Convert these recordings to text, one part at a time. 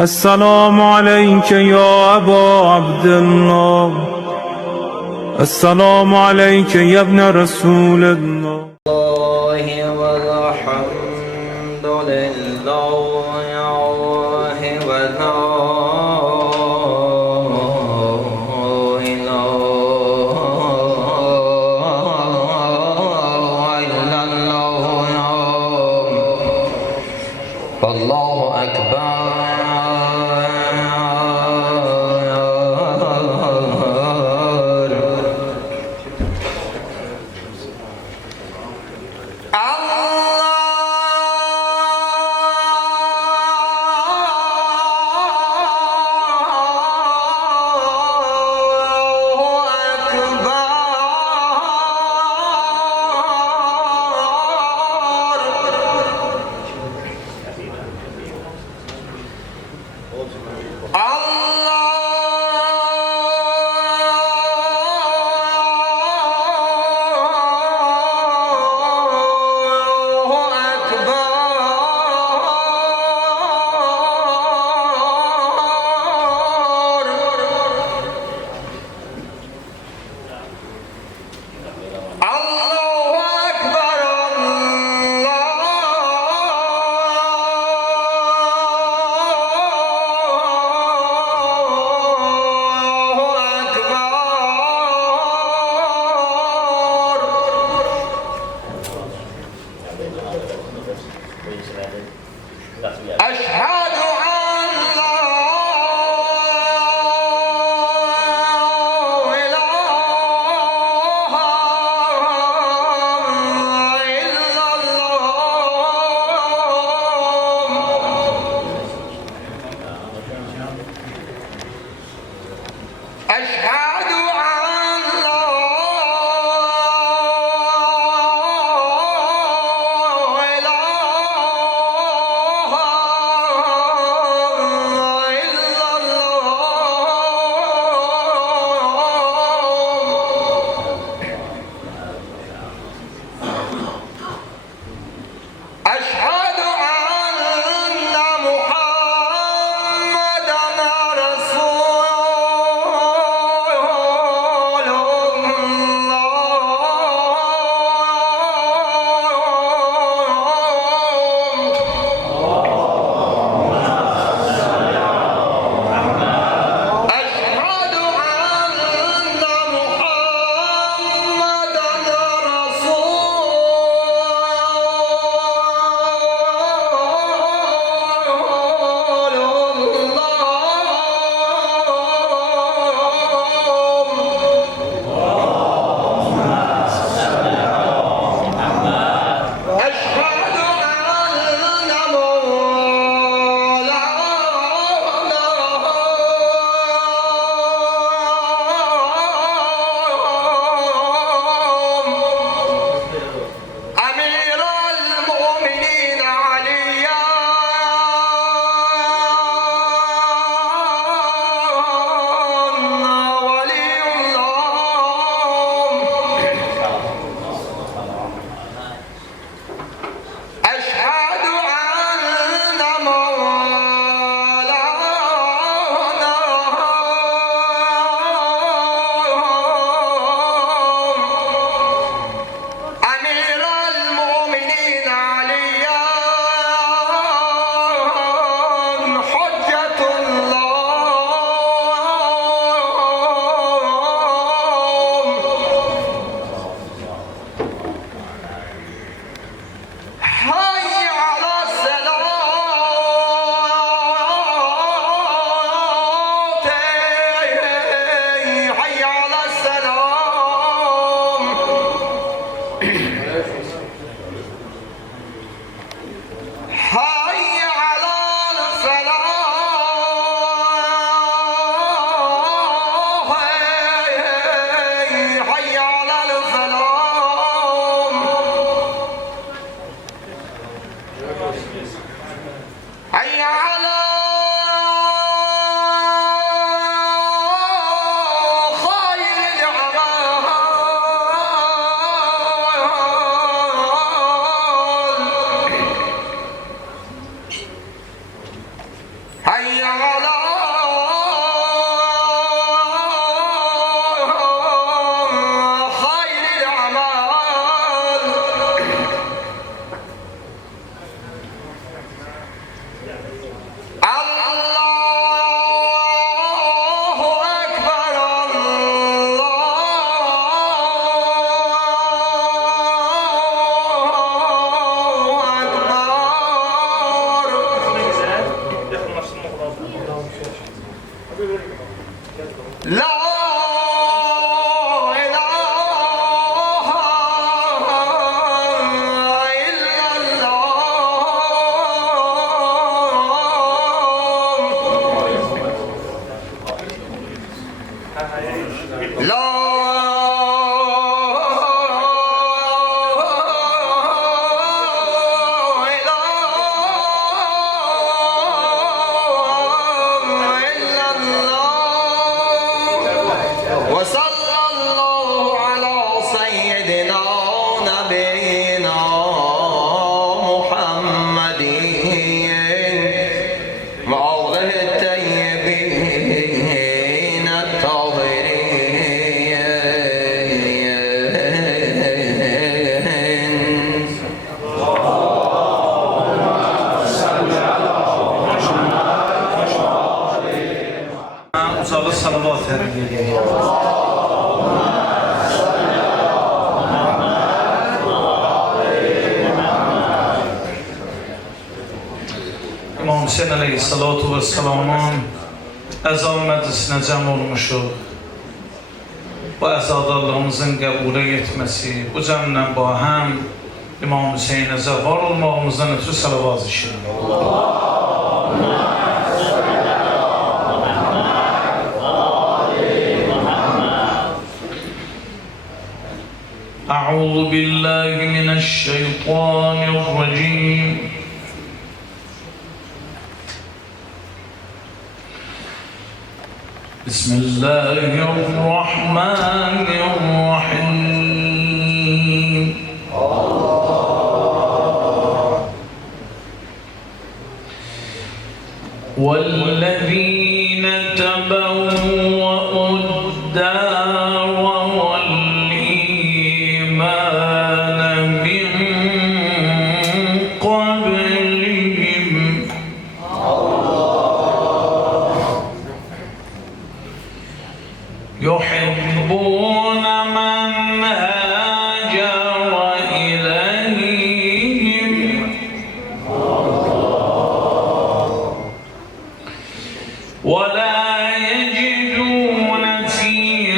السلام عليك يا أبا عبد الله، السلام عليك يا ابن رسول الله. والحمد لله ولا إله إلا الله والله أكبر. أشهد أن لا إله إلا الله. أشهد أن لا أشهد أن محمدًا رسول على خير الأعمال. الله أكبر لا إله إلا الله. لا وصلى الله على سيدنا نبينا محمد وآله الطيبين الطاهرين. Uzalı salavat edelim. İmam Hüseyin Aleyhissalatu vesselam'ın əzan məclisinə cəm olmuşuq. Bu əzadarlığımızın qəbule yetməsi, bu cəmlə bahəm İmam Hüseyin'e zəvar olmağımızdan ötürü salavat işidir. أعوذ بالله من الشيطان الرجيم. بسم الله الرحمن الرحيم. والذين تبوأوا الدار والإيمان من قبلهم يحبون من هاجر إليهم ولا يجدون في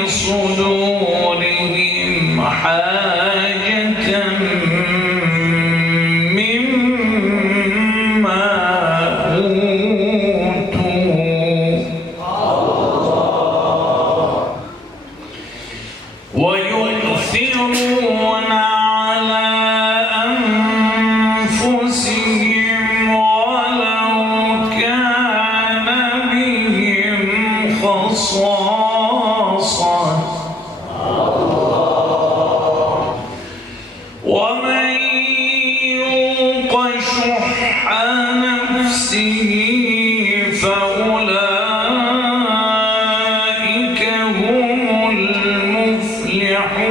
صدورهم حاجة مما أوتوا ويؤثرون على أنفسهم ولو كان بهم خصاصة ومن يوق شح نفسه فأولئك هم المفلحون.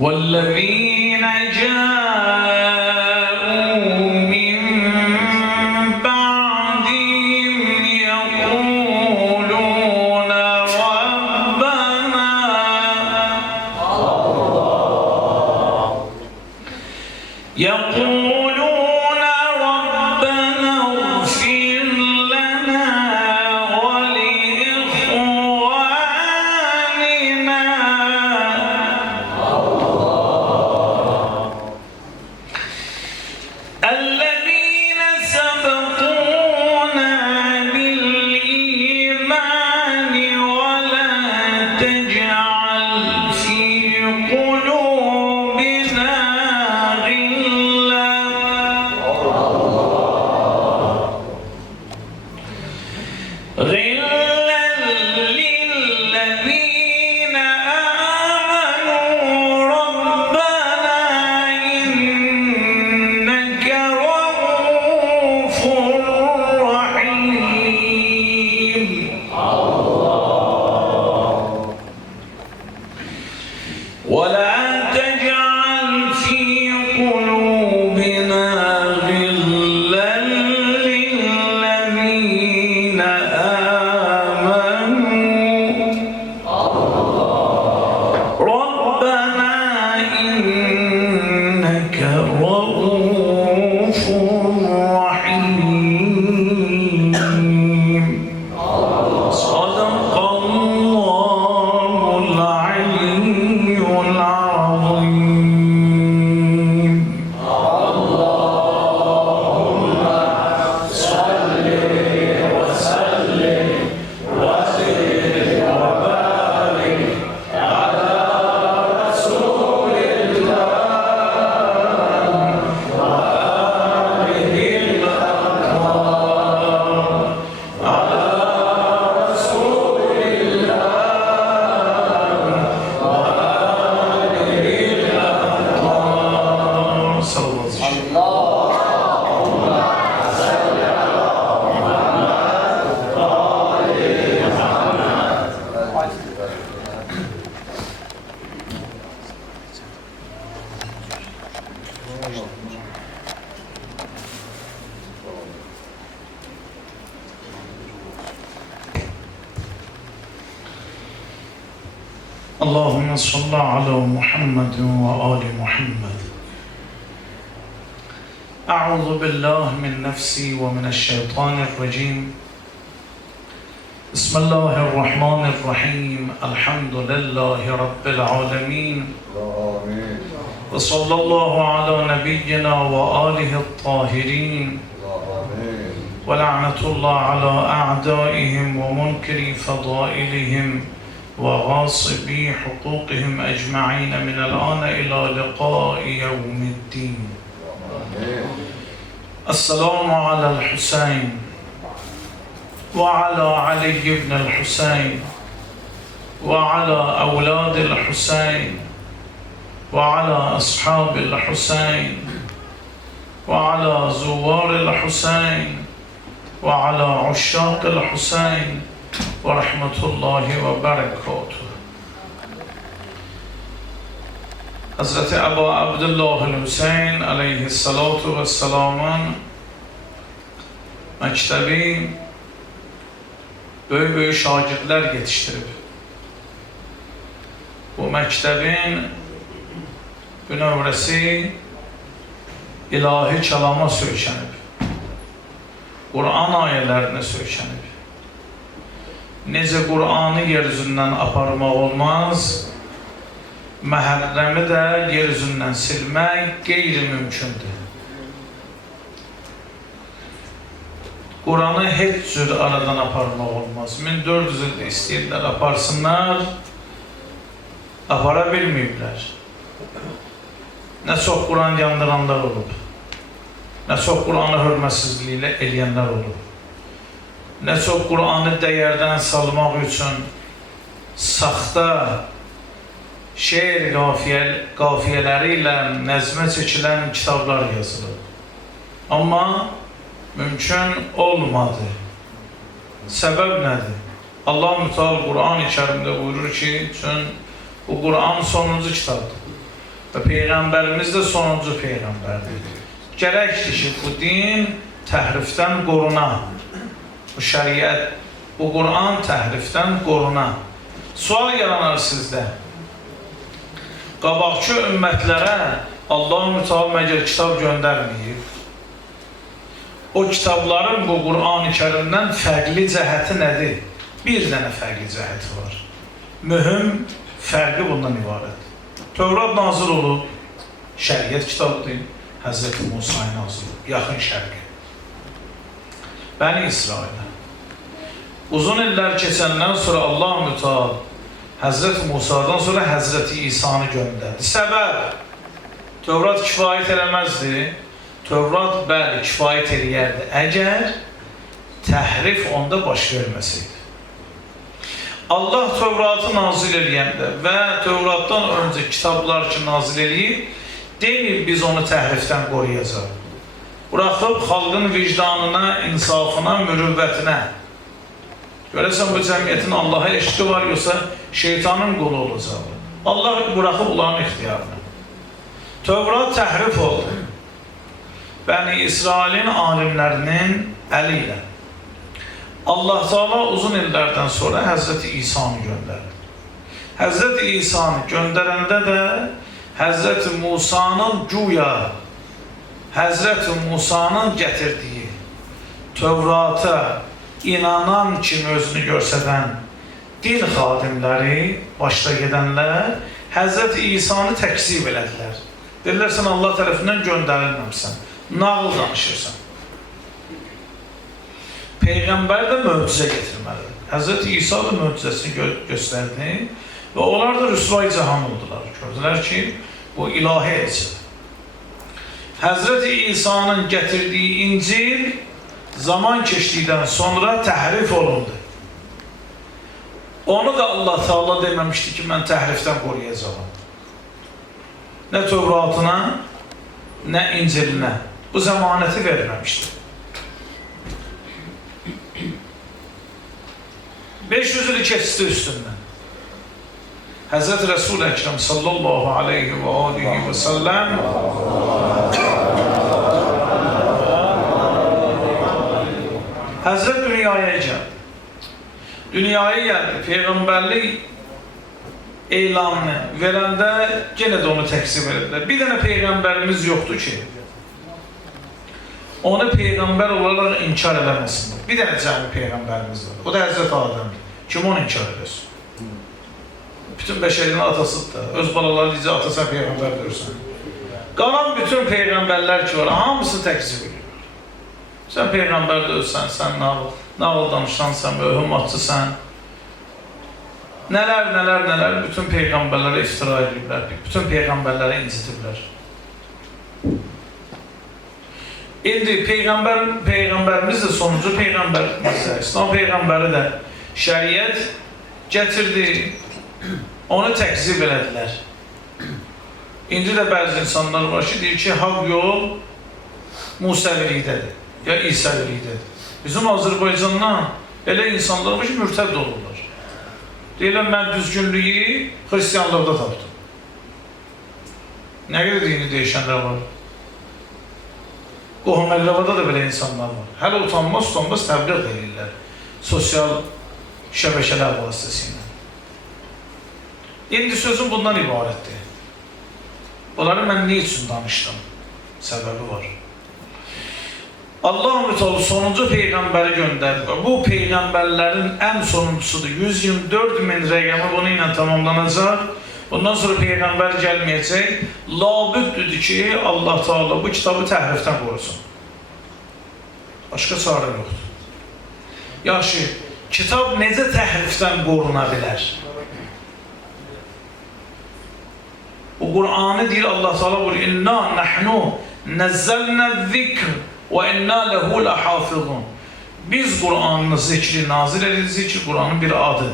والذين جاءوا من بعدهم يقولون ربنا اغفر لنا ولإخواننا الذين سبقونا بالإيمان ولا تجعل في قلوبنا غلا اللهم صل على محمد وآل محمد. أعوذ بالله من نفسي ومن الشيطان الرجيم. بسم الله الرحمن الرحيم. الحمد لله رب العالمين. وصلى الله على نبينا وآله الطاهرين. ولعنة الله على أعدائهم ومنكري فضائلهم وغاصبي حقوقهم أجمعين من الآن إلى لقاء يوم الدين. السلام على الحسين وعلى علي بن الحسين وعلى أولاد الحسين وعلى أصحاب الحسين وعلى زوار الحسين وعلى عشاق الحسين ورحمة الله وبركاته. Hazreti Ebu Abdullah Hüseyin aleyhissalatu vesselamın mektebi böyük şagirdler yetiştirib. Bu mektebin bünövrəsi ilahi kəlama söykənib. Qur'an ayələrinə söykənib. Necə Qur'anı yeryüzündən aparmaq olmaz, məhərrəmi də yeryüzündən silmək qeyri-mümkündür. Qur'anı heç cür aradan aparmaq olmaz. 1400 ildə istəyirlər aparsınlar, apara bilməyiblər. Nə çox Qur'an yandıranlar olub, nə çox Qur'anı hörmətsizliklə eləyənlər olub. Nə çox Qur'anı dəyərdən salmaq üçün saxta şeir qafiyələri ilə nəzmə çəkilən kitablar yazılır. Amma mümkün olmadı. Səbəb nədir? Allah Müteal Qur'an-ı Kərimdə buyurur ki, bu Qur'an sonuncu kitabdır və Peyğəmbərimiz də sonuncu Peyğəmbərdir. Gərəkdir ki, bu din təhrifdən qoruna. Bu şəriət, bu Qur'an təhrifdən qoruna. Sual yaranar sizdə. Qabaqçı ümmətlərə Allah-u Müteal məgər kitab göndərməyib. O kitabların bu Qur'an-ı Kərimdən fərqli cəhəti nədir? Bir dənə fərqli cəhəti var. Mühüm fərqi bundan ibarət. Tövrat nazil olub, şəriət kitabdır, Həzrəti Musa'ya nazil olub, yaxın şərqə. Bəni İsrailə. Uzun illər keçəndən sonra Allah Müteal Həzrəti Musa'dan sonra Həzrəti İsa'nı göndərdi. Səbəb, Tövrat kifayət eləməzdi. Tövrat bəli kifayət eləyərdi. Əgər təhrif onda baş verməsəydi. Allah Tövratı nazil eləyəndə və Tövratdan öncə kitablar ki nazil eləyib, demir biz onu təhrifdən qoruyacaq. Buraxıb xalqın vicdanına, insafına, mürüvvətinə. Görəsən bu cəmiyyətin Allaha eşqi var, yoxsa şeytanın qolu olacaq. Allah buraxıb onların ixtiyarına. Tövrat təhrif oldu. Bəni İsrailin alimlərinin əli ilə. Allah Teala uzun illərdən sonra Həzrəti İsa'nı göndərdi. Həzrəti İsa'nı göndərəndə də Həzrəti Musa'nın güya Həzrəti Musa'nın gətirdiyi Tövrata inanan kimi özünü görsədən din xadimləri, başda gedənlər Həzrəti İsa'nı təkzib elədilər. Dedilər, sən Allah tərəfindən göndərilməmsən, nağıl danışırsan. Peyğəmbər də möcüzə getirməlidir. Həzrəti İsa da möcüzəsini göstərdi və onlar da rüsvay cahan oldular. Gördülər ki, bu ilahi elçidir. Həzrəti İsa'nın gətirdiyi İncil zaman keçdikdən sonra təhrif olundu. Onu da Allah Teala deməmişdi ki, mən təhrifdən qoruyacağım. Nə Tövratına, nə İncilinə. Bu zəmanəti verməmişdi. 500 il keçdi üstündən. Həzrət Resul Əkrəm sallallahu aleyhi və alihi və səlləm Həzrət dünyaya gəldi. Dünyaya gəldi. Peyğəmbərlik elanını verəndə yenə də onu təksib edilər. Bir dənə Peyğəmbərimiz yoxdur ki, onu Peyğəmbər olaraq inkar eləməsin. Bir dənə cəmi Peyğəmbərimiz var. O da Həzrət Adəmdir. Kim onu inkar edirsin? Bütün bəşəriyyətin atasıdır da. Öz balaları deyəcək, ata sən Peyğəmbər deyirsən. Qalan bütün Peyğəmbərlər ki var, hamısı təksib edir. Sən Peyğəmbər deyirsən, sən nağıl danışansan, möhümmatçısan. Nələr, bütün Peyğəmbərlərə iftira ediblər, bütün Peyğəmbərlərə incitiblər. İndi Peyğəmbərimiz də sonuncu Peyğəmbərimizdir. İslam Peyğəmbəri də şəriət gətirdi, onu təkzib elədilər. İndi də bəzi insanlar var ki, deyir ki, haqq yol Musəvilikdədir, ya İsəvilikdədir. Bizim Azərbaycandan elə insanlar var ki, mürtəd olurlar. Deyirlər, mən düzgünlüyü xristiyanlıqda tapdım. Nə qədər dini deyişənlər var? Qohum əqrabada da belə insanlar var. Hələ utanmaz təbliğ edirlər. Sosial şəbəkələr vasitəsilə. İndi sözüm bundan ibarətdir. Bunları mən ne üçün danışdım? Səbəbi var. Allah-u Teala sonuncu Peyğəmbəri göndərdi. Bu Peyğəmbərlərin ən sonuncusudur. 124.000 rəqəmi bunu ilə tamamlanacaq. Bundan sonra Peyğəmbər gəlməyəcək. Labüddür ki, Allah Teala bu kitabı təhrifdən qorusun. Başqa çarə yoxdur. Yaxşı, kitab necə təhrifdən qoruna bilər? O Qur'anı deyir Allah Teala buyuruyor. İnna nahnu nazzalna zikr ve inna lehu lahafizun. Biz Qur'an'ın zikri nazil edirik. Zikr Qur'an'ın bir adıdır.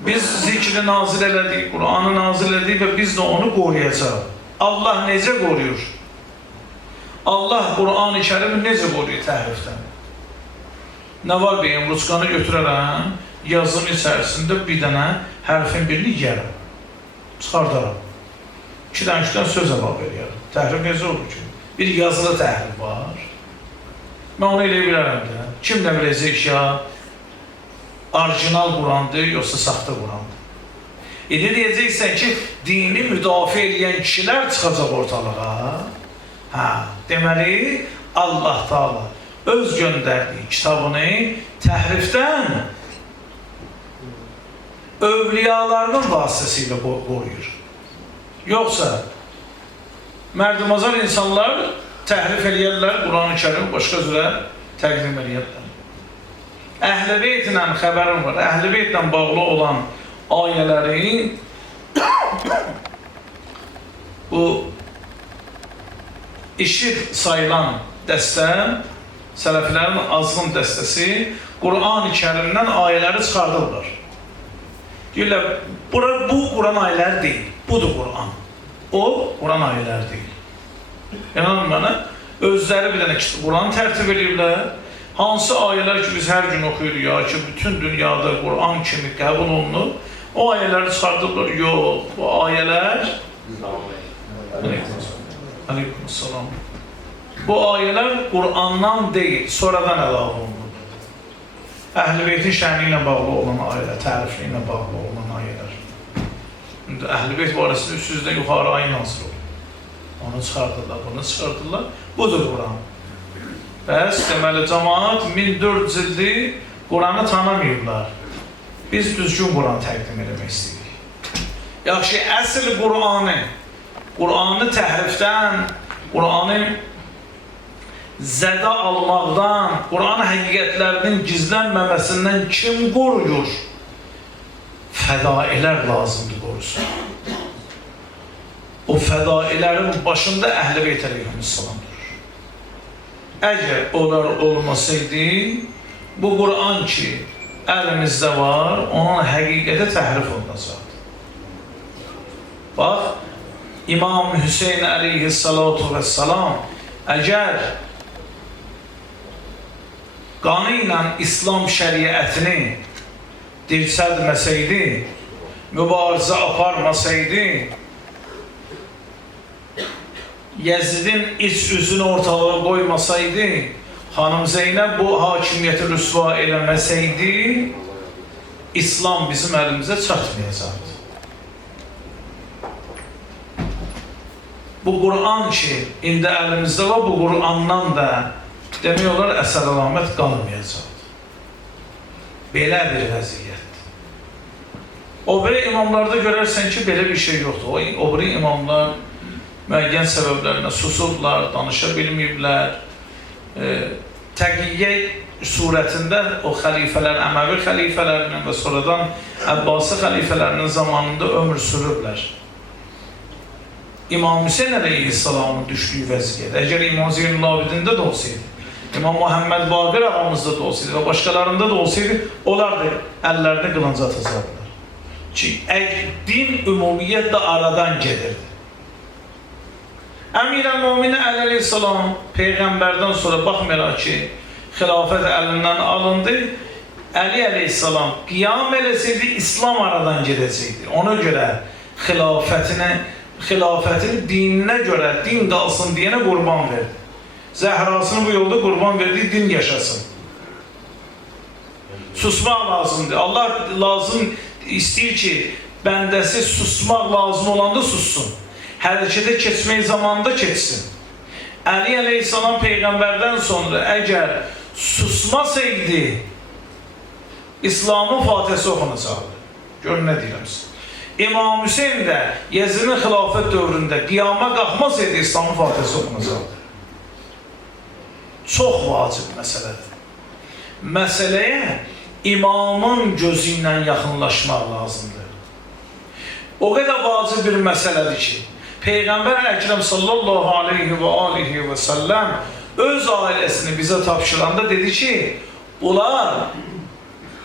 Biz zikri nazil elədik, Qur'an'ı nazil elədik və biz də onu qoruyacaq. Allah necə qoruyur? Allah Qur'an-ı Kərimi necə qoruyur təhrifdən? Nə var beyim, ruçqanı götürərəm, yazının içərisində bir dənə hərfin birini yiyərəm, çıxardaram. 2 dənə 3 dənə söz əlavə edərəm. Təhrif necə olur ki? Bir yazılı təhrif var. Mən onu elə bilərəm də. Kim nə biləcək ya? Orijinal Qur'andır, yoxsa saxta Qur'andır. İndi deyəcəksən ki, dini müdafiə edən kişilər çıxacaq ortalığa. Deməli, Allah Teala öz göndərdiyi kitabını təhrifdən övliyalarının vasitəsilə qoruyur. Yoxsa mərdumazar insanlar təhrif eləyərlər, Qur'an-ı Kərim başqa cürə təqdim eləyərlər. Əhl-i Beytlə xəbərim var. Əhl-i Beytlə bağlı olan ayələri bu işid sayılan dəstə, sələfilərin azğın dəstəsi Qur'an-ı Kərimdən ayələri çıxardırlar. Deyirlər, bu Qur'an ayələri deyil, budur Qur'an. O, Qur'an ayələri deyil. İnanın mənə, özləri bir dənə Qur'an tərtib edirlər. Hansı ayələr ki, biz hər gün oxuyuruq ya ki, bütün dünyada Qur'an kimi qəbul olunur, o ayələri çıxardırlar. Yox, bu ayələr Aleykümselam. Bu ayələr Qur'andan deyil, sonradan əlavə olunur. Əhl-i Beytin şəni ilə bağlı olan ayələr, tərifli ilə bağlı olan ayələr. Əhl-i Beyt barəsində 300-dən yuxarı ayı nazır olur. Onu çıxardırlar, bunu çıxardırlar. Budur Qur'an. Bəs deməli, cəmaat 1400 ildir Qur'anı tanımayıblar. Biz düzgün Qur'an təqdim eləmək istəyirik. Yaxşı, əsl Qur'anı təhrifdən, Qur'anı zədə almaqdan, Qur'an həqiqətlərinin gizlənməməsindən kim qoruyur? Fədailər lazımdır qorusun. O fədailərin başında Əhl-i Beyt əleyhissalamdır. Əgər onlar olmasaydı, bu Qur'an ki, əlimizdə var, onun həqiqətə təhrif olunacaqdır. Bax, İmam Hüseyin əleyhissalatu vəssalam əgər qanı ilə İslam şəriətini dirçəlməsəydi, mübarizə aparmasaydı, Yezidin iç üzünü ortalığa qoymasaydı, Xanım Zeynəb bu hakimiyyəti rüsva eləməsəydi, İslam bizim əlimizə çatmayacaqdı. Bu Qur'an ki, indi əlimizdə var, bu Qur'andan da demək olar əsər əlamət qalmayacaqdı. Belə bir vəziyyətdir. O biri imamlarda görərsən ki, belə bir şey yoxdur. O biri imamlar müəyyən səbəblərinə susublar, danışa bilməyiblər. Təqiyyə surətində o xəlifələr, Əməvi xəlifələrinin və sonradan Əbbasi xəlifələrinin zamanında ömür sürüblər. İmam Hüseyin əleyhissalamın düşdüyü vəziyyət, əgər İmam Zeynul Abidində də olsaydı, İmam Muhammed Baqir ağamızda da olsaydı və başqalarında da olsaydı, onlar da əllərini qılınca atacaqlar. Ki, din ümumiyyət də aradan gedirdi. Əmirəl-Müminin Əli əleyhissalam Peyğəmbərdən sonra baxmayaraq ki, xilafət əlindən alındı, Əli əleyhissalam qiyam eləsəydi, İslam aradan gedəcəkdi. Ona görə xilafətin dininə görə, din qalsın deyənə qurban verdi. Zəhrasını bu yolda qurban verdiyi din yaşasın. Susmaq lazımdır. Allah lazım istəyir ki, bəndəsi susmaq lazım olanda sussun. Hərəkətə keçmək zamanında keçsin. Əli əleyhissalam Peyğəmbərdən sonra əgər susmasaydı, İslamın Fatihəsi oxunacaqdı. Görün nə deyirəm sizə. İmam Hüseyin də Yezidin xilafət dövründə qiyama qalxmasaydı, İslamın Fatihəsi oxunacaqdı. Çox vacib məsələdir. Məsələyə imamın gözü ilə yaxınlaşmaq lazımdır. O qədər vacib bir məsələdir ki, Peyğəmbər Əkrəm sallallahu aleyhi və səlləm öz ailəsini bizə tapşıranda dedi ki, bunlar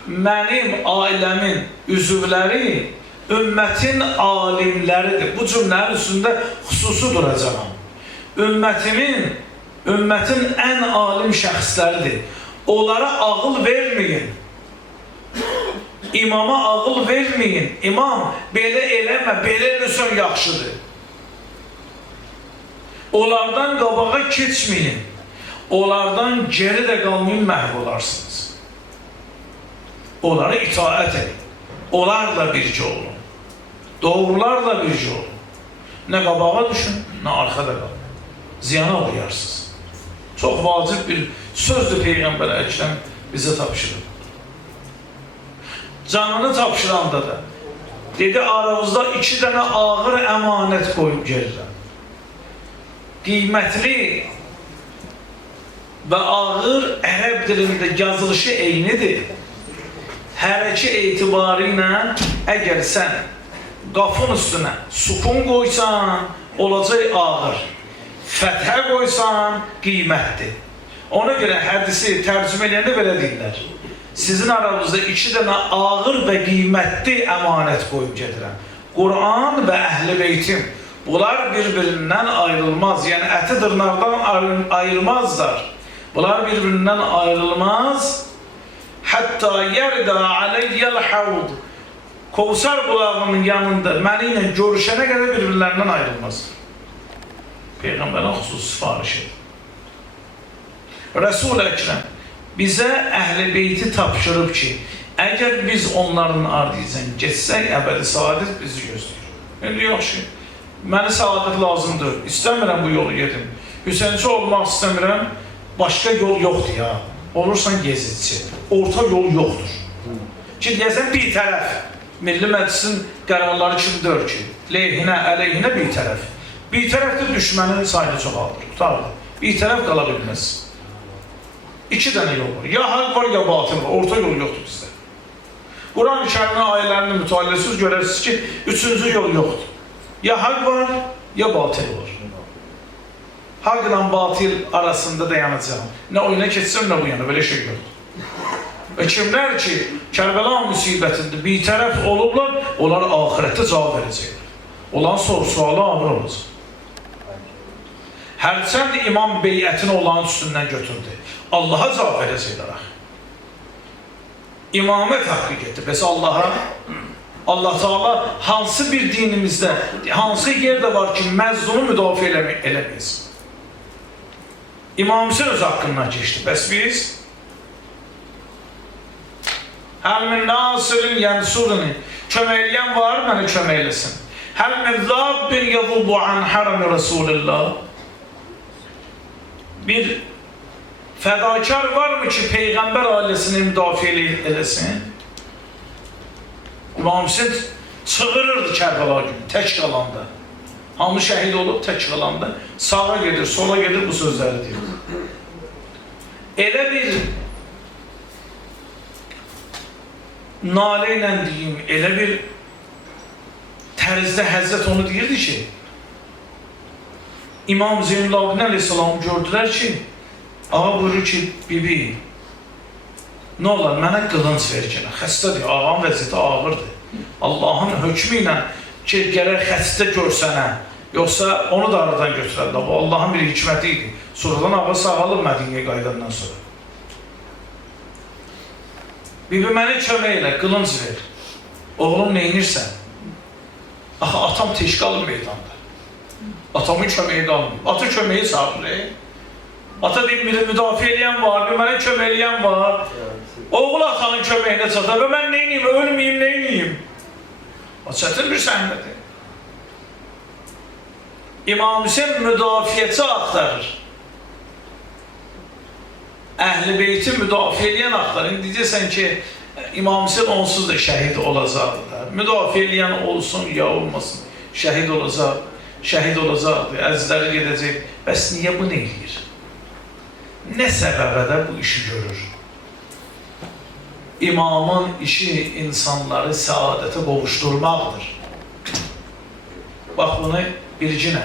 mənim ailəmin üzvləri, ümmətin alimləridir. Bu cümlənin üstündə xüsusi duracağam. Ümmətin ən alim şəxsləridir. Onlara ağıl verməyin. İmama ağıl verməyin. İmam, belə eləmə, belə eləsən yaxşıdır. Onlardan qabağa keçməyin. Onlardan geri də qalmayın, məhv olarsınız. Onlara itaət edin. Onlarla bircə olun. Doğrularla bircə olun. Nə qabağa düşün, nə arxada qalın. Ziyana uğrayarsınız. Çox vacib bir sözdür Peyğəmbər Əkrəm bizə tapşırır. Canını tapşıranda da dedi, aramızda 2 dənə ağır əmanət qoyub gəlirəm. Qiymətli və ağır ərəb dilində yazılışı eynidir. Hərəki etibarı ilə əgər sən qafın üstünə sukun qoysan, olacaq ağır. Fəthə qoysan, qiymətdir. Ona görə hədisi tərcümə edəndə belə deyirlər. Sizin aranızda 2 dənə ağır və qiymətli əmanət qoyub gedirəm. Qur'an və Əhl-i Beytim. Bunlar bir-birindən ayrılmaz. Yəni, əti dırnaqdan ayrılmazlar. Bunlar bir-birindən ayrılmaz. Hətta yərdə aleyyəl havd. Kovsar bulağının yanında məni ilə görüşənə qədər bir-birlərindən ayrılmaz. Peyğəmbərin xüsusi sifarişi. Resul-i Əkrəm bizə Əhl-i Beyti tapşırıb ki, əgər biz onların ardıyıcan geçsək, əbədi saadət bizi gözləyir. İndi yox ki, mənə saadət lazımdır, istəmirəm bu yolu gedim. Hüseynçi olmaq istəmirəm, başqa yol yoxdur ya. Olursan gezitçi, orta yol yoxdur. Ki, deyəsən bir tərəf, Milli Məclisin qərarları kimdir ki, leyhinə, əleyhinə bir tərəf. Bir tərəf də düşmənin sayını çoxaldır, tutardır. Bir tərəf qala bilməz. 2 dənə yol var. Ya haqq var, ya batıl var. Orta yol yoxdur bizdə. Quran-ı Kərimin ayələrinin mütaliəsiz görərsiniz ki, 3-cü yol yoxdur. Ya haqq var, ya batıl var. Haqq ilə batıl arasında dayanacağım. Nə o yana keçsəm, nə bu yana. Belə şey yoxdur. Və kimlər ki, Kərbəla müsibətində bir tərəf olublar, onlar ahirətdə cavab verəcəklər. Olan soru-sualı ağır olacaq. Hərçənd imam beyətini olan üstündən götürdü. Allaha cavab verəcəklər. İmamət haqqı getdi. Bəs Allaha Allah Teala hansı bir dinimizdə, hansı yerde var ki, məzlunu müdafiə eləməyiz. İmam Hüseyin öz haqqından geçti. Bəs biz həl min nasirin yansuruni, köməkləyən var, məni köməkləsin. Həl min zabbin yadullu an harami Rasulillah. Bir fədakar varmı ki, Peyğəmbər ailəsini müdafiə eləsin? İmam Hüseyin çığırırdı Kərbəla günü, tək qalanda. Hamı şəhid olub, tək qalanda. Sağa gedir, sola gedir, bu sözləri deyir. Elə bir nalə ilə deyim, elə bir tərzdə Həzrət onu deyirdi ki, İmam Zeynulabdin Aleyhisselamı gördülər ki, ağa buyurur ki, bibi, nə olar, mənə qılınc ver ki, xəstədir, ağam vəziyyəti ağırdır. Allahın hökmü ilə ki, gərək xəstə görsənə, yoxsa onu da aradan götürərlər. Bu Allahın bir hikməti idi. Sonradan ağa sağalır Mədinəyə qaydandan sonra. Bibi, mənə kömək elə, qılınc ver. Oğlum, neynirsən? Axı, atam teş qalır meydanda. Atamın köməyi qalmıyor. Ata köməyi çağırır. Ata deyim, bir müdafiə eləyən var, bir mənə kömək eləyən var. Oğul atanın köməyinə çatar və mən neyniyim, ölməyim, neyniyim? O çətin bir səhnədir. İmam Hüseyin müdafiəçi axtarır. Əhl-i beyti müdafiə eləyən axtarır. İndi deyəsən ki, İmam Hüseyin onsuz da şəhid olacaqdır. Müdafiə eləyən olsun, ya olmasın. Şəhid olacaq, şəhid olacaqdır. Əzizləri gedəcək. Bəs niyə bunu eləyir? Nə səbəbə də bu işi görür? İmamın işi insanları səadətə qovuşturmaqdır. Bax, bunu bilginə.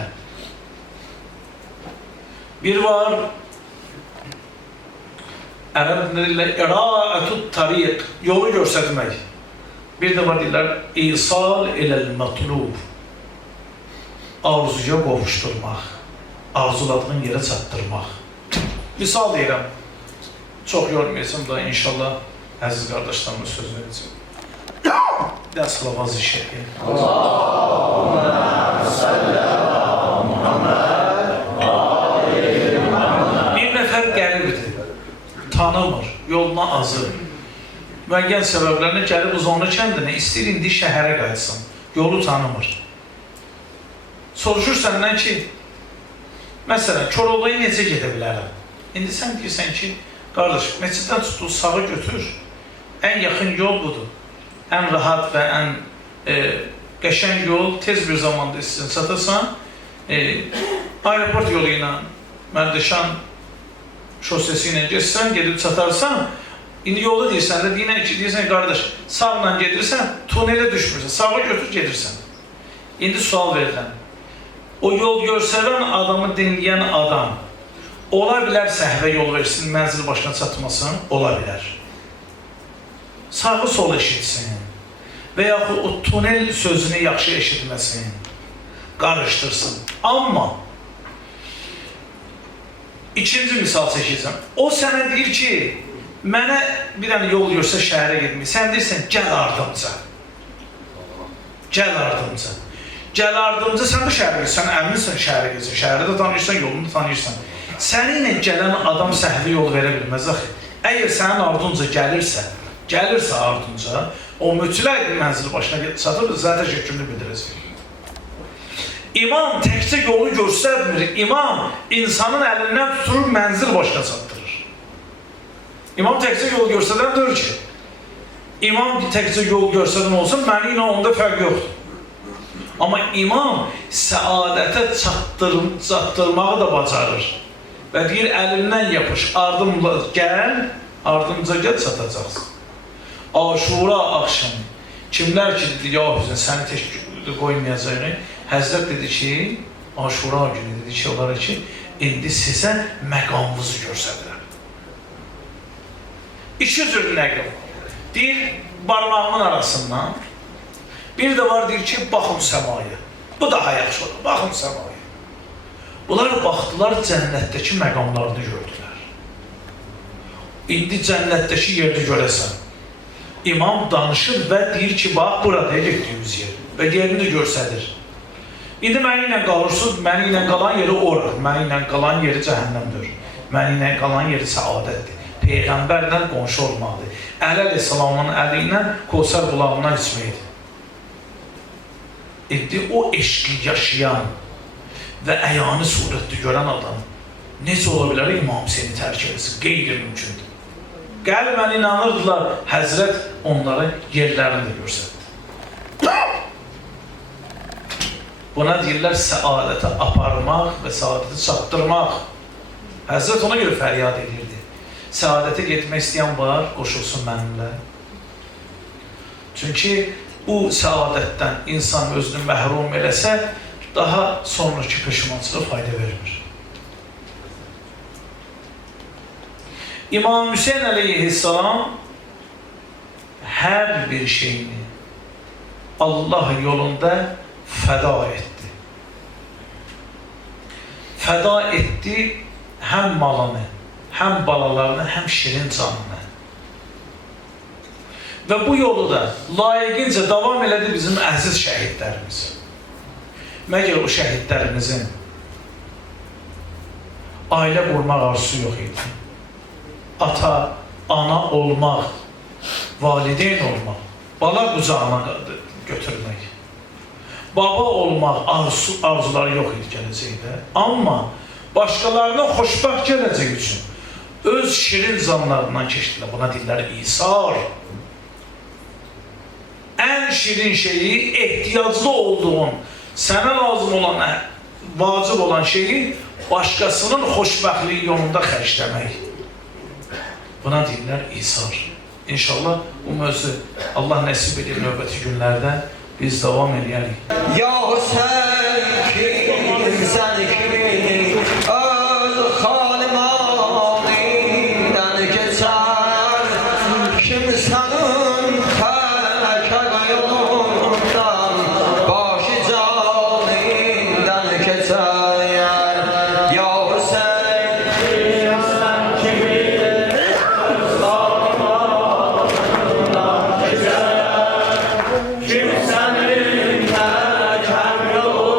Bir var, ərəb deyirlər, iraətut tariq, yolu göstərmək. Bir də var deyirlər, isal eləl mətlub, arzuya qovuşturmaq, arzuladığın yerə çatdırmaq. Misal deyirəm, çox yormayacağım da inşallah əziz qardaşlarıma söz verəcəm. Dərs xılavaz işəyi. Bir nəfər gəlibdir, tanımır, yoluna azır. Müəyyən səbəblərinə gəlib Uzanlı kəndinə, istəyir indi şəhərə qayıtsın, yolu tanımır. Soruşur səndən ki, məsələn, Koroğluya necə gedə bilərəm? İndi sən deyirsən ki, qardaş, məsciddən tutduğu sağı götür, ən yaxın yol budur. Ən rahat və ən qəşəng yol, tez bir zamanda istəyirsən çatarsan, aeroport yolu ilə, Mərdəşan şosesi ilə geçsən, gedib çatarsan, indi yolda deyirsən də, deyirsən qardaş, sağla gedirsən, tunelə düşmürsən, sağı götür gedirsən. İndi sual verirəm, o yol göstərən adamı dinləyən adam, ola bilər səhvə yol versin, mənzil başına çatmasın, ola bilər. Sağı sol eşitsin və yaxud o tunel sözünü yaxşı eşitməsin, qarışdırsın. Amma ikinci misal çəkəcəm. O sənə deyir ki, mənə bir dənə yol görsə şəhərə getmək. Sən deyirsən, gəl ardımca. Gəl ardımca. Gəl ardımca, sən də şəhərə getsən, sən əminsən şəhərə getsən, şəhərə də tanıyırsan, yolunu da tanıyırsan. Səninlə gələn adam səhvli yol verə bilməz axı. Əgər sənin ardınca gəlirsə ardınca, o mütləq mənzili başına çatır, zaten şəkilini bildirəcək. İmam təkcə yolu göstərmir, imam insanın əlindən tuturur, mənzil başına çatdırır. İmam təkcə yol göstərən deyir ki, imam təkcə yol göstərən olsun, məni ilə onda fərq yoxdur. Amma imam səadətə çatdırmağı da bacarır. Və deyir, əlindən yapış, ardımca gəl çatacaqsın. Aşura axşamı, kimlər ki, dedi, ya Hüseyin, səni tək qoymayacağını, Həzrət dedi ki, Aşura günü dedi ki, onlara ki, indi sizə məqamınızı göstərirəm. İki cür nəqam. Deyir, barmağımın arasından, bir də var, deyir ki, baxın səmaya. Bu daha yaxşı olur, baxın səmaya. Bunlar baxdılar, cənnətdəki məqamlarını gördülər. İndi cənnətdəki yerdə görəsən. İmam danışır və deyir ki, bax, burada getdiyimiz yer və yerini də göstərir. İndi məni ilə qalırsınız, məni ilə qalan yeri ora, məni ilə qalan yeri cəhənnəmdir, məni ilə qalan yeri səadətdir. Peyğəmbərlə qonşu olmalıdır. Əli əleyhissalamın əli ilə Kevsər bulağından içməkdir. İndi o eşqi yaşayan və əyani surətdə görən adam necə ola bilər İmam Hüseyni tərk eləsin? Qeyri-mümkündür. Qəlbən inanırdılar, Həzrət onlara yerlərini də göstərdi. Buna deyirlər səadətə aparmaq və səadətə çatdırmaq. Həzrət ona görə fəryad edirdi. Səadətə getmək istəyən var, qoşulsun mənimlə. Çünki bu səadətdən insan özünü məhrum eləsə, daha sonraki peşimançılığa fayda vermir. İmam Hüseyin əleyhissalam hər bir şeyini Allah yolunda fəda etdi. Fəda etdi həm malını, həm balalarını, həm şirin canını. Və bu yolu da layiqincə davam elədi bizim əziz şəhidlərimiz. Məgər o şəhidlərimizin ailə qurmaq arzusu yox idi. Ata, ana olmaq, valideyn olmaq, bala qucağına götürmək, baba olmaq arzuları yox idi gələcəkdə. Amma başqalarına xoşbəxt gələcək üçün öz şirin canlarından keçdilər. Buna deyirlər İsar. Ən şirin şeyi, ehtiyaclı olduğun, sənə lazım olan, vacib olan şeyi başqasının xoşbəxtliyi yolunda xərcləmək. Buna deyirlər İsar. İnşallah bu mövzu Allah nəsib edir növbəti günlərdə biz davam edərik. Ya Hüseyin kim, sən kimi öz xanimanindən keçər, kim sənin təkə yolundan başı canindən keçər. Ya Hüseyin sən kimi Kim senin təkər yolundan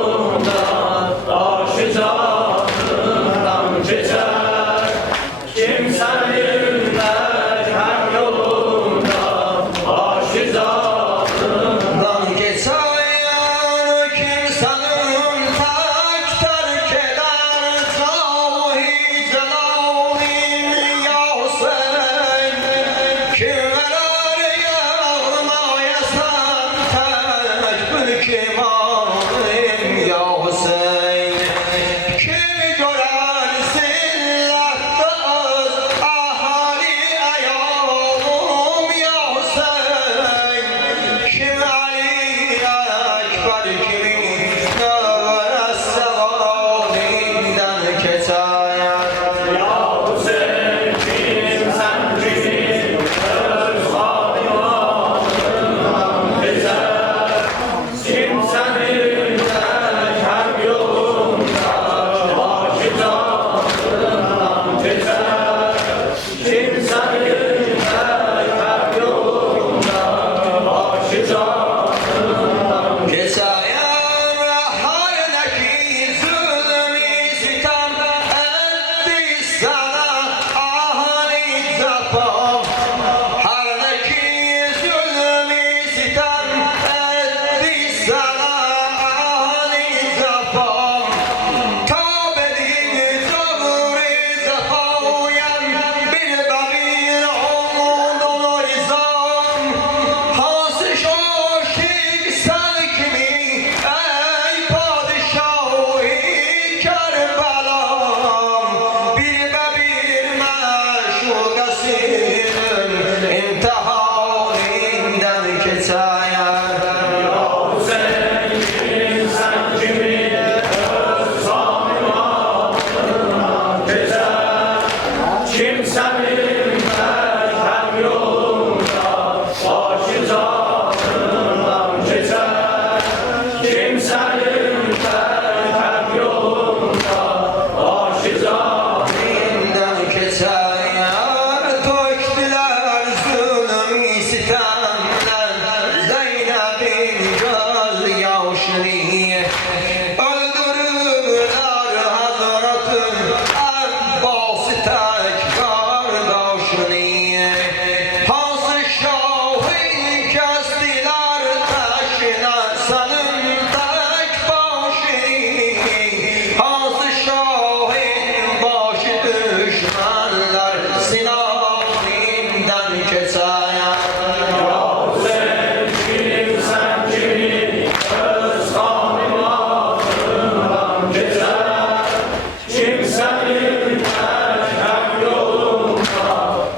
Kimsenin erken yolunda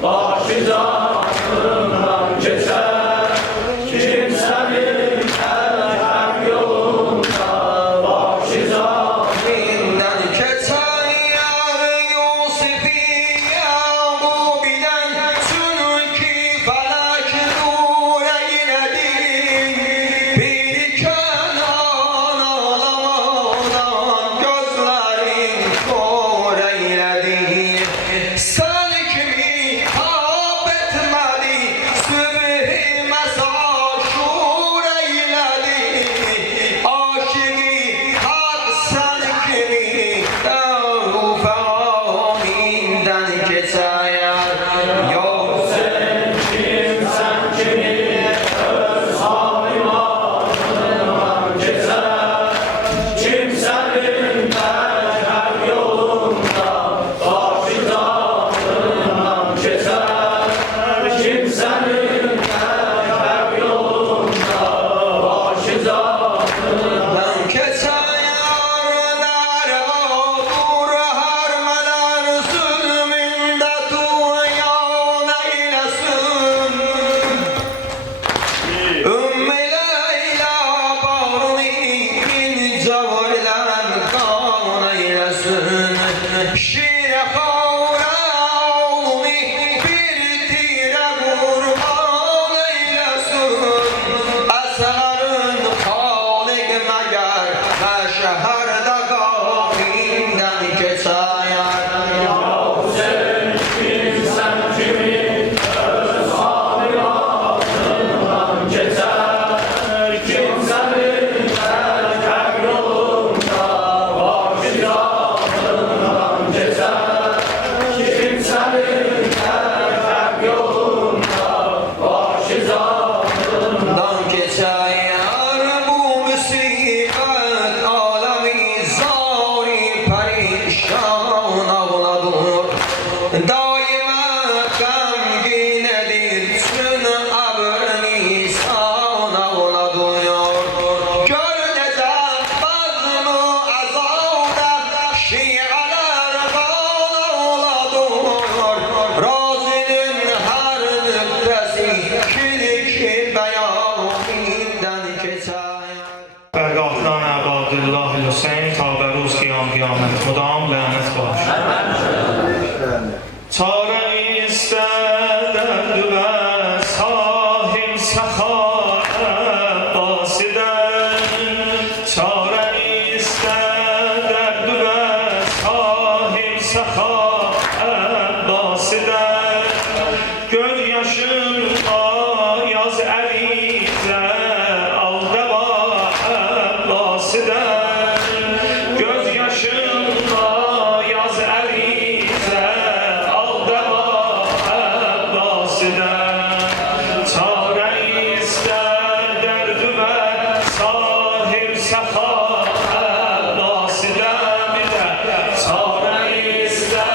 başı canından geçer. Kimsenin erken yolunda başı canından geçer. Yusuf'i Yakubi'den çünkü felak nur eyledi. Bir Kenan ağlamadan gözlerin kor eyledi. Sen kimi tab etmedi, sübh mesaşur eyledi. Aşığı hak sen kimi Ruh aminden geçer. Yok sen kimi öz halim ardından geçer. Kimsenin erken yolunda başı canından geçer. Kimsenin erken yolunda başı canından geçer. Dur harmalar zulmünde tuğyan eylesin. Ümmü Leyla bağrını ince verilen kan eylesin. Şire havrauni bir tire kurban eylesin. Eserin halik meger ve şehirde kafinden geçer. Sen kimi öz halim ardından geçer. Kimsenin erken yolunda başı canından geçer. Kimsenin erken yolunda başı canından geçer. Bu musibet alemi zari perişan ağladır. Daima gamginedir çün abr nisan ağladır. Gör necə bazmı azalda şialar kan ağladır. Razinin her nüktesi şirki beyanından geçer. Bergahlan Abdullah Hüseyin ta beruz kıyamet mudam lanet baş. Çare istedir ve sahil seha basiden. Çare istedir ve sahil seha basiden. Göz yaşın yaz erize al deva basiden. Göz yaşında yaz erize al deva basiden. Çare ister derdi ve sahip seha basiden. Bir de çare ister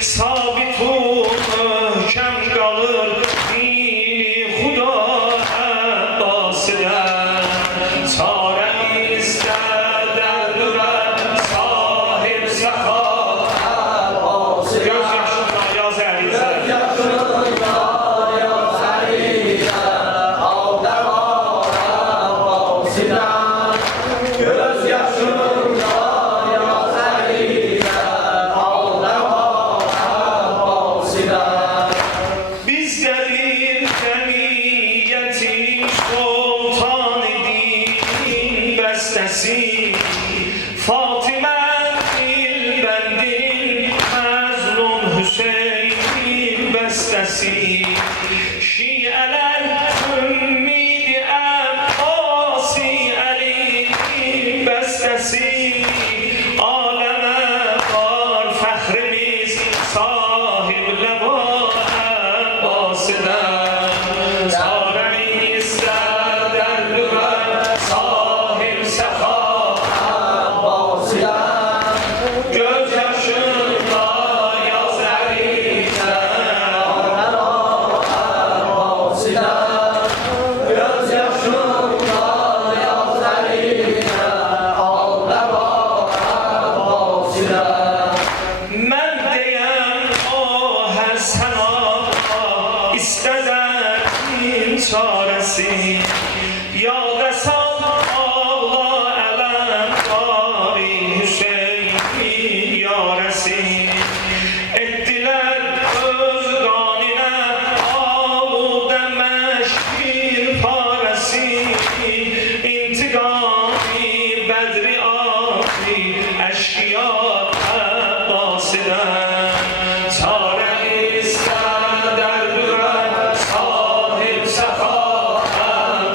sabit و محکم qalır dini Xuda Abbasidən. Çarəmizdə dərdürən sahib səxa Abbasidən. Göz yaşında yaz ərizə Fatıma Dilbendin Məzlum Hüseyin bəstəsi Şiələr Ümmidi Əbbasi Əlinin bəstəsi Aləmə var fəxrimiz sahib ləva Əbbasidən Çarəmizdə dərdürən sahib səxa Göz yaşında yaz ərizə Göz yaşında yaz ərizə Mən deyəm o Həsən ağa İstədərin çarəsi Yada sal ağla ələm qari Hüseyin yarəsi Etdilər öz qaninə aludə məşkir parəsi İntiqami bədri abi əşqiya Əbbasidən Çarəmizdə dərdürən sahib səxa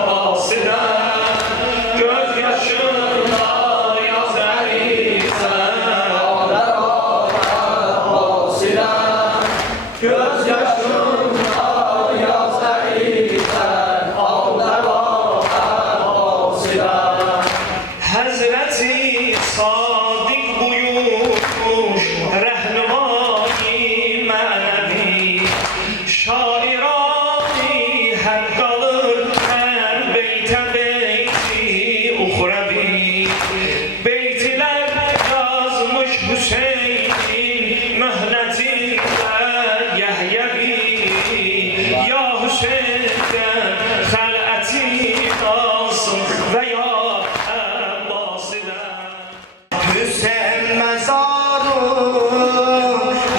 Abbasidən Göz yaşında yaz ərizə Göz yaşında yaz ərizə Həzrəti Sadiq buyurmuş rəhnumani mənəvi Şairani həq qalır hər beytə beyti uxrəvi Beytilər yazmış Hüseynin möhnətində Yəhyəvi Ya Hüseyndən xələti qalsın və ya Əbbasidən Hüseyin mezarı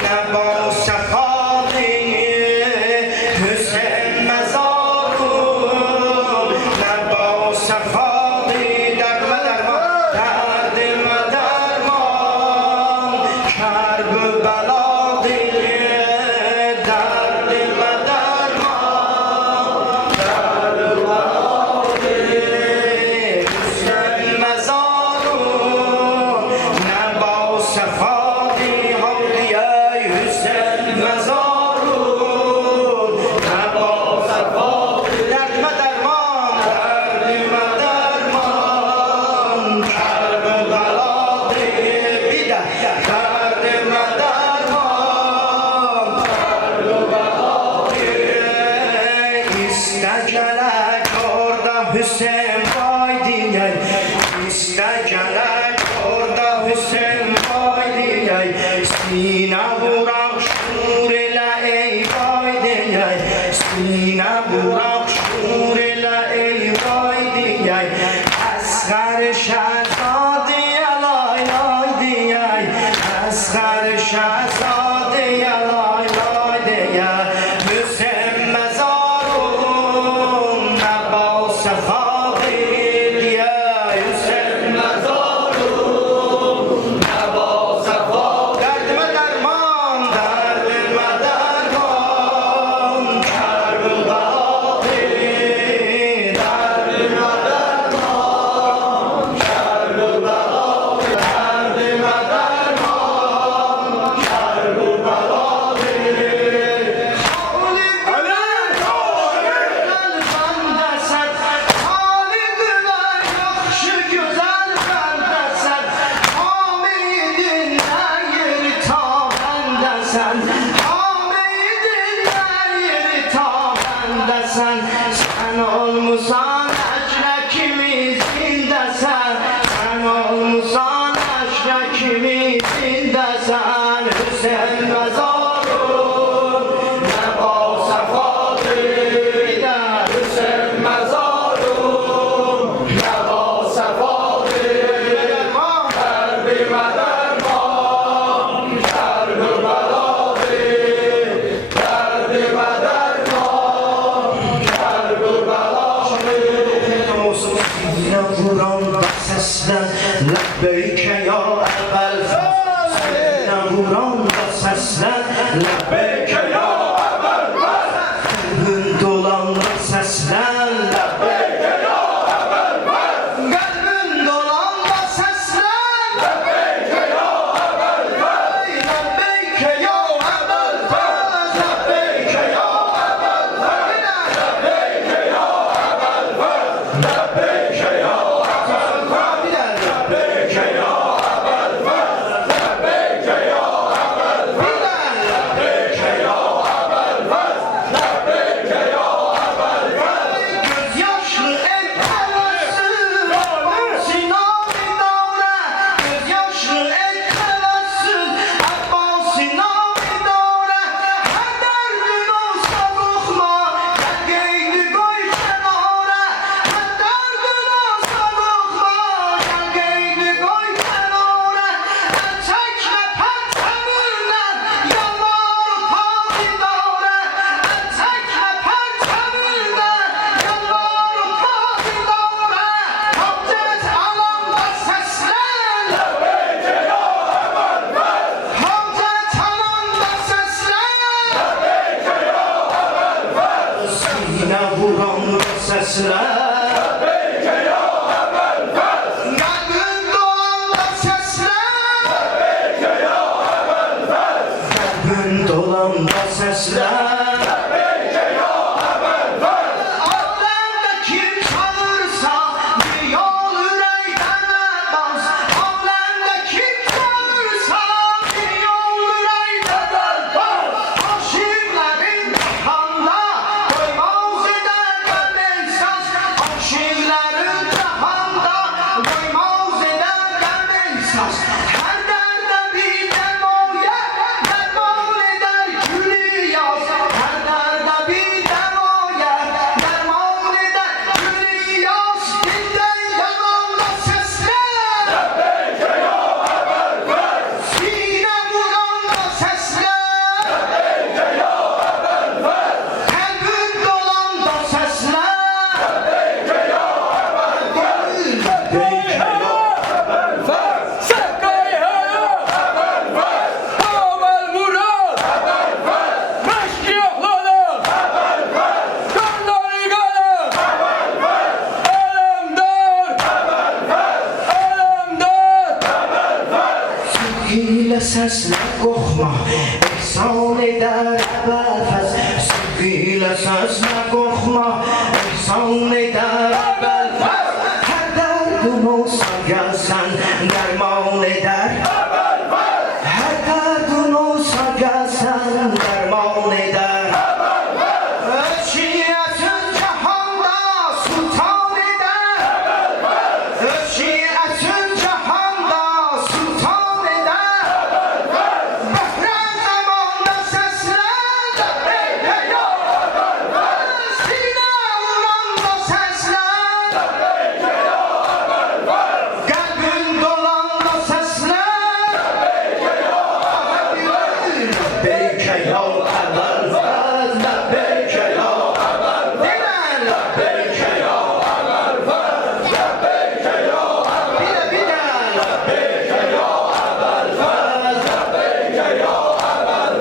ne bağ sefadı Hüseyin mezarı ne bağ sefadı Derdime derman, derdime derman Kerbü beladı Derdime derman Kerbü beladı Hüseyin mezarı ne bağ sefadı Havliye Hüseyin mezarı ne bağ sefadı Derdime derman, derdime derman Kerbü beladı bir de derdime derman Kerbü beladı İste gelek orada Hüseyin vay diyey İste gelek orada Hüseyin vay diyey Sine vurak şur ile ey vay diyey Sine vurak şur ile ey vay diyey Əsğər şəhzadiyə lay lay diyey Əsğər şəhzadiyə lay lay diyey Hüseyin mezarun ne bağ sefadı diyey Hüseyin mezarun ne bağ sefadı Derdime derman, derdime derman Kerbü beladı Derdime derman, kerbü beladı Derdime derman, kerbü beladı sen Hamid'in yeri ta bendesen Sen olmuşsan eşrekimizin desen Sen olmuşsan eşrekimizin desen Hüseyin mezarın ne bal sefadır Hüseyin mezarın ne bal sefadır Her bir derman şer-i beladır Her bir derman şer-i beladır Yine vuran da seslen Lebbeyke ya ebel fes Yine vuran da seslen Lebbeyke ya ebel fes Kalbin dolan da seslen Lebbeyke ya ebel fes Kalbin dolan da seslen Lebbeyke ya ebel fes Lebbeyke ya ebel fes Lebbeyke ya ebel fes Lebbeyke ya ebel fes Lebbeyke ya Gözyaşlı el kavasın Sinami davre Gözyaşlı el kavasın Abbas Sinami davre Her derdin olsa korkma Gel geydi koy kenara Her derdin olsa korkma Gel geydi koy kenara El çekme pençeminden Yalvar utandı davre El çekme pençeminden Yalvar utandı davre Hamcet alanda seslen Lebbeyke ya ebel fes Hamcet alanda seslen Lebbeyke ya ebel fes Yine vuran seslen Lebbeyke ya ebel fes Kalbin dolanda seslen Lebbeyke ya ebel fes Kalbin dolanda seslen Lebbeyke ya ebel fes Alemde kim çalırsa bir yol yüreğden bas Alemde kim çalırsa bir yol yüreğden bas Aşıkların cihanda koymaz eder gönül saz Aşıkların cihanda koymaz eder gönül saz Her derde bir derman derman eder gülü yaz Her derde bir derman derman eder gülü yaz Dilden yananda sesler Lebbeyke ya ebel fes Sine vuranda sesler Lebbeyke ya ebel fes Kalbin dolanda sesler Lebbeyke ya ebel fes Lebbeyke ya ebel fes Sakkay hayat ebel fes Avel murad ebel fes Meşkiyahlana ebel fes Gönderigana ebel fes Elemdar Elemdar Ile sesle korkma İhsan eder ebel fes Ile sesle korkma İhsan eder ebel fes Her derdin olsa gelsen derman eder ebel fes Her derdin olsa gelsen derman eder ebel fes Şiyetin cihanda sultan eder ebel fes Şiyetin cihanda sultan eder Behran zamanda sesler Lebbeyke ya ebel fes Sine vuranda sesler Lebbeyke ya ebel fes Kalbin dolanda sesler Lebbeyke ya ebel fes Lebbeyke ya ebel fes Lebbeyke ya ebel fes Lebbeyke ya ebel fes Lebbeyke ya bir de Lebbeyke ya ebel fes Lebbeyke ya ebel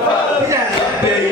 fes